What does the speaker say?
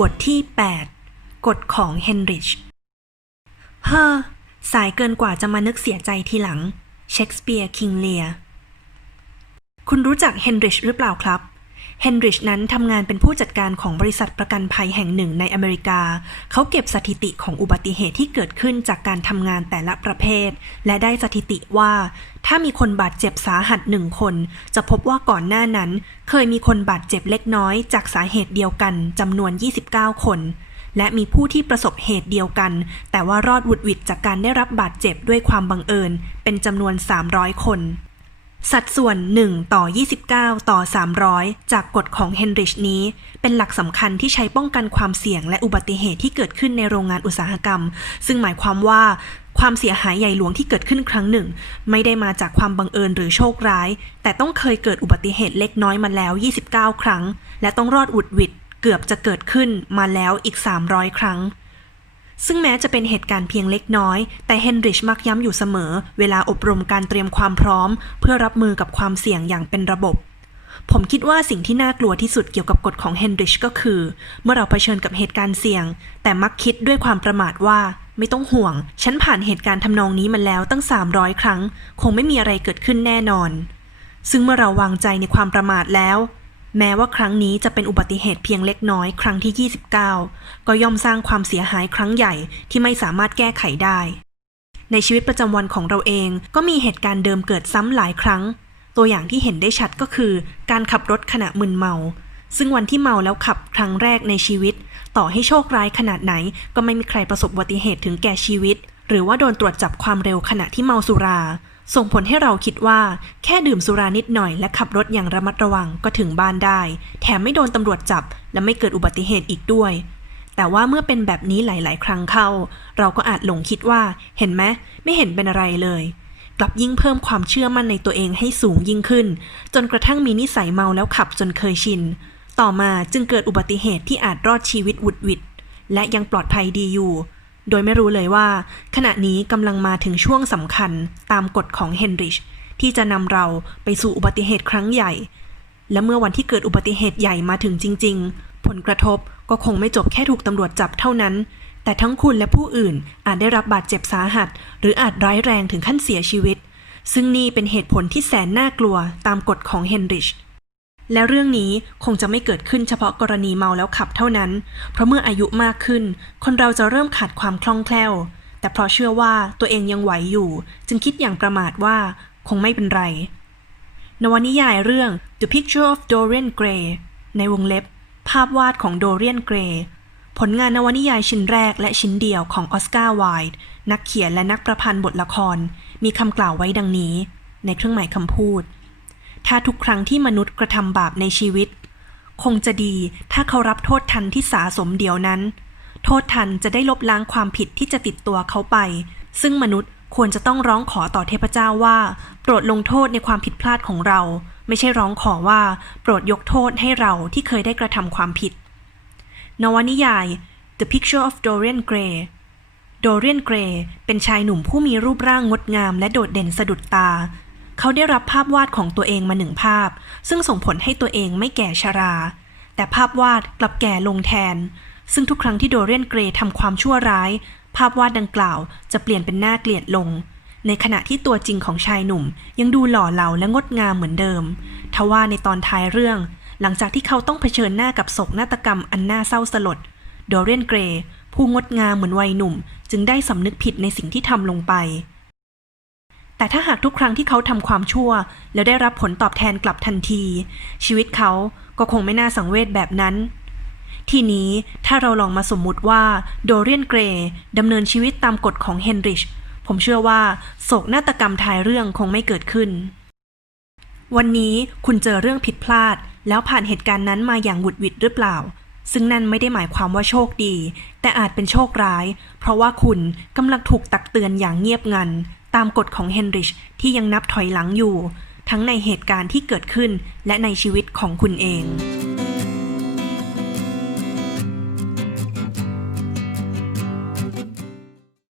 บทที่ 8 กฎของเฮนริช เฮ้อ สายเกินกว่าจะมานึกเสียใจทีหลัง เชคสเปียร์ คิงเลีย คุณรู้จักเฮนริชหรือเปล่าครับ เฮนริชนั้นทำงานเป็นผู้จัดการของบริษัทประกันภัยแห่งหนึ่งในอเมริกา เขาเก็บสถิติของอุบัติเหตุที่เกิดขึ้นจากการทำงานแต่ละประเภท และได้สถิติว่า ถ้ามีคนบาดเจ็บสาหัสหนึ่งคน จะพบว่าก่อนหน้านั้น เคยมีคนบาดเจ็บเล็กน้อยจากสาเหตุเดียวกันจำนวน 29 คน และมีผู้ที่ประสบเหตุเดียวกัน แต่ว่ารอดหวุดหวิดจากการได้รับบาดเจ็บด้วยความบังเอิญ เป็นจำนวน 300 คน สัดส่วน 1 ต่อ 29 ต่อ 300 จากกฎของเฮนริชนี้ เป็นหลักสำคัญที่ใช้ป้องกันความเสี่ยงและอุบัติเหตุที่เกิดขึ้นในโรงงานอุตสาหกรรม ซึ่งหมายความว่าความเสียหายใหญ่หลวงที่เกิดขึ้นครั้งหนึ่ง ไม่ได้มาจากความบังเอิญหรือโชคร้าย แต่ต้องเคยเกิดอุบัติเหตุเล็กน้อยมาแล้ว 29 ครั้ง และต้องรอดหวุดหวิดเกือบจะเกิดขึ้นมาแล้วอีก 300 ครั้ง ซึ่งแม้จะเป็นเหตุการณ์เพียงเล็กน้อย แต่เฮนริชมักย้ำอยู่เสมอ เวลาอบรมการเตรียมความพร้อม เพื่อรับมือกับความเสี่ยงอย่างเป็นระบบ ผมคิดว่าสิ่งที่น่ากลัวที่สุดเกี่ยวกับกฎของเฮนริชก็คือ เมื่อเราเผชิญกับเหตุการณ์เสี่ยง แต่มักคิดด้วยความประมาทว่าไม่ต้องห่วง ฉันผ่านเหตุการณ์ทำนองนี้มาแล้วตั้ง 300 ครั้ง คงไม่มีอะไรเกิดขึ้นแน่นอน ซึ่งเมื่อเราวางใจในความประมาทแล้ว แม้ว่าครั้งนี้จะเป็นอุบัติเหตุเพียงเล็กน้อยครั้งที่ 29 ก็ย่อมสร้างความเสียหายครั้งใหญ่ที่ไม่สามารถแก้ไขได้ ในชีวิตประจำวันของเราเองก็มีเหตุการณ์เดิมเกิดซ้ำหลายครั้ง ตัวอย่างที่เห็นได้ชัดก็คือ การขับรถขณะมึนเมา ซึ่งวันที่เมาแล้วขับครั้งแรกในชีวิต ต่อให้โชคร้ายขนาดไหน ก็ไม่มีใครประสบอุบัติเหตุถึงแก่ชีวิต หรือว่าโดนตรวจจับความเร็วขณะที่เมาสุรา ส่งผลให้เราคิดว่า แค่ดื่มสุรานิดหน่อยและขับรถอย่างระมัดระวังก็ถึงบ้านได้ แถมไม่โดนตำรวจจับ และไม่เกิดอุบัติเหตุอีกด้วย แต่ว่าเมื่อเป็นแบบนี้หลาย ๆ ครั้งเข้า เราก็อาจหลงคิดว่า เห็นไหมไม่เห็นเป็นอะไรเลย กลับยิ่งเพิ่มความเชื่อมั่นในตัวเองให้สูงยิ่งขึ้น จนกระทั่งมีนิสัยเมาแล้วขับจนเคยชิน ต่อมาจึงเกิดอุบัติเหตุที่อาจรอดชีวิตหวุดวิดและยังปลอดภัยดีอยู่ โดยไม่รู้เลยว่า ขณะนี้กำลังมาถึงช่วงสำคัญตามกฎของเฮนริชที่จะนำเราไปสู่อุบัติเหตุครั้งใหญ่ และเมื่อวันที่เกิดอุบัติเหตุใหญ่มาถึงจริง ๆ ผลกระทบก็คงไม่จบแค่ถูกตำรวจจับเท่านั้น แต่ทั้งคุณและผู้อื่นอาจได้รับบาดเจ็บสาหัส หรืออาจร้ายแรงถึงขั้นเสียชีวิต ซึ่งนี่เป็นเหตุผลที่แสนน่ากลัวตามกฎของเฮนริช และเรื่องนี้คงจะไม่เกิดขึ้นเฉพาะกรณีเมาแล้วขับเท่านั้น เพราะเมื่ออายุมากขึ้น คนเราจะเริ่มขาดความคล่องแคล่ว แต่เพราะเชื่อว่าตัวเองยังไหวอยู่ จึงคิดอย่างประมาทว่าคงไม่เป็นไร นวนิยายเรื่อง The Picture of Dorian Gray ในวงเล็บ ภาพวาดของ Dorian Gray ผลงานนวนิยายชิ้นแรกและชิ้นเดียวของออสการ์ไวด์นักเขียนและนักประพันธ์บทละคร มีคำกล่าวไว้ดังนี้ ในเครื่องหมายคำพูด ถ้าทุกครั้งที่มนุษย์กระทำบาปในชีวิต คงจะดีถ้าเขารับโทษทันที่สาสมเดียวนั้น โทษทันจะได้ลบล้างความผิดที่จะติดตัวเขาไป ซึ่งมนุษย์ควรจะต้องร้องขอต่อเทพเจ้าว่า โปรดลงโทษในความผิดพลาดของเรา ไม่ใช่ร้องขอว่า โปรดยกโทษให้เราที่เคยได้กระทำความผิด นวนิยาย The Picture of Dorian Gray โดเรียนเกรย์เป็นชายหนุ่มผู้มีรูปร่างงดงามและโดดเด่นสะดุดตา เขาได้รับภาพวาดของตัวเองมาหนึ่งภาพ ซึ่งส่งผลให้ตัวเองไม่แก่ชรา แต่ภาพวาดกลับแก่ลงแทน ซึ่งทุกครั้งที่โดเรียนเกรย์ทำความชั่วร้าย ภาพวาดดังกล่าวจะเปลี่ยนเป็นหน้าเกลียดลง ในขณะที่ตัวจริงของชายหนุ่ม ยังดูหล่อเหลาและงดงามเหมือนเดิม ทว่าในตอนท้ายเรื่อง หลังจากที่เขาต้องเผชิญหน้ากับโศกนาฏกรรมอันน่าเศร้าสลด โดเรียนเกรย์ผู้งดงามเหมือนวัยหนุ่ม จึงได้สำนึกผิดในสิ่งที่ทำลงไป แต่ถ้าหากทุกครั้งที่เขาทำความชั่ว แล้วได้รับผลตอบแทนกลับทันที ชีวิตเขาก็คงไม่น่าสังเวชแบบนั้น ทีนี้ถ้าเราลองมาสมมุติว่าโดเรียนเกรย์ดำเนินชีวิตตามกฎของเฮนริช ผมเชื่อว่าโศกนาฏกรรมทายเรื่องคงไม่เกิดขึ้น วันนี้คุณเจอเรื่องผิดพลาด แล้วผ่านเหตุการณ์นั้นมาอย่างหวุดหวิดหรือเปล่า ซึ่งนั่นไม่ได้หมายความว่าโชคดี แต่อาจเป็นโชคร้าย เพราะว่าคุณกำลังถูกตักเตือนอย่างเงียบงัน ตามกฎของเฮนริชที่ยังนับถอยหลังอยู่ ทั้งในเหตุการณ์ที่เกิดขึ้นและในชีวิตของคุณเอง